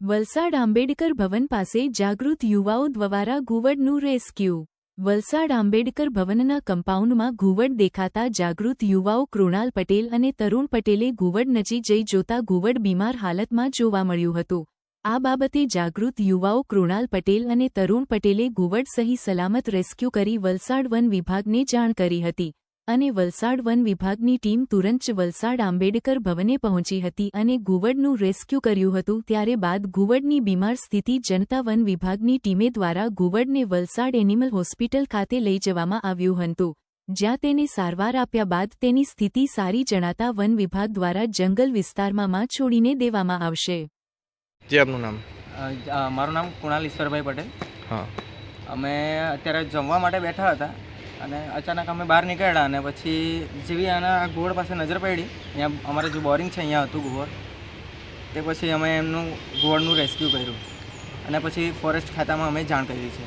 વલસાડ આંબેડકર ભવન પાસે જાગૃત યુવાઓ દ્વારા ઘુવડનું રેસ્ક્યુ. વલસાડ આંબેડકર ભવનના કમ્પાઉન્ડમાં ઘુવડ દેખાતા જાગૃત યુવાઓ કૃણાલ પટેલ અને તરુણ પટેલે ઘુવડ નજીક જઈ જોતા ઘુવડ બીમાર હાલતમાં જોવા મળ્યું હતું. આ બાબતે જાગૃત યુવાઓ કૃણાલ પટેલ અને તરુણ પટેલે ઘુવડ સહી સલામત રેસ્ક્યુ કરી વલસાડ વન વિભાગને જાણ કરી હતી. અને વલસાડ વન વિભાગની ટીમ તુરંત જ વલસાડ આંબેડકર ભવને પહોંચી હતી અને ઘુવડનું રેસ્ક્યુ કર્યું હતું. ત્યારે બાદ ઘુવડની બીમાર સ્થિતિ જનતા વન વિભાગની ટીમે દ્વારા ઘુવડને વલસાડ એનિમલ હોસ્પિટલ ખાતે લઈ જવામાં આવ્યું હતું. જ્યાં તેને સારવાર આપ્યા બાદ તેની સ્થિતિ સારી જણાતા વન વિભાગ દ્વારા જંગલ વિસ્તારમાં માં છોડીને દેવામાં આવશે. જે આપનું નામ? મારું નામ કુણાલ ઈશ્વરભાઈ પટેલ. હા. અમે અત્યારે જમવા માટે બેઠા હતા. અને અચાનક અમે બહાર નીકળ્યા અને પછી જેવી આના ગોળ પાસે નજર પડી અહીંયા અમારે જે બોરિંગ છે અહીંયા હતું ગોળ, તે પછી અમે એમનું ગોળનું રેસ્ક્યુ કર્યું. અને પછી ફોરેસ્ટ ખાતામાં અમે જાણ કરી છે.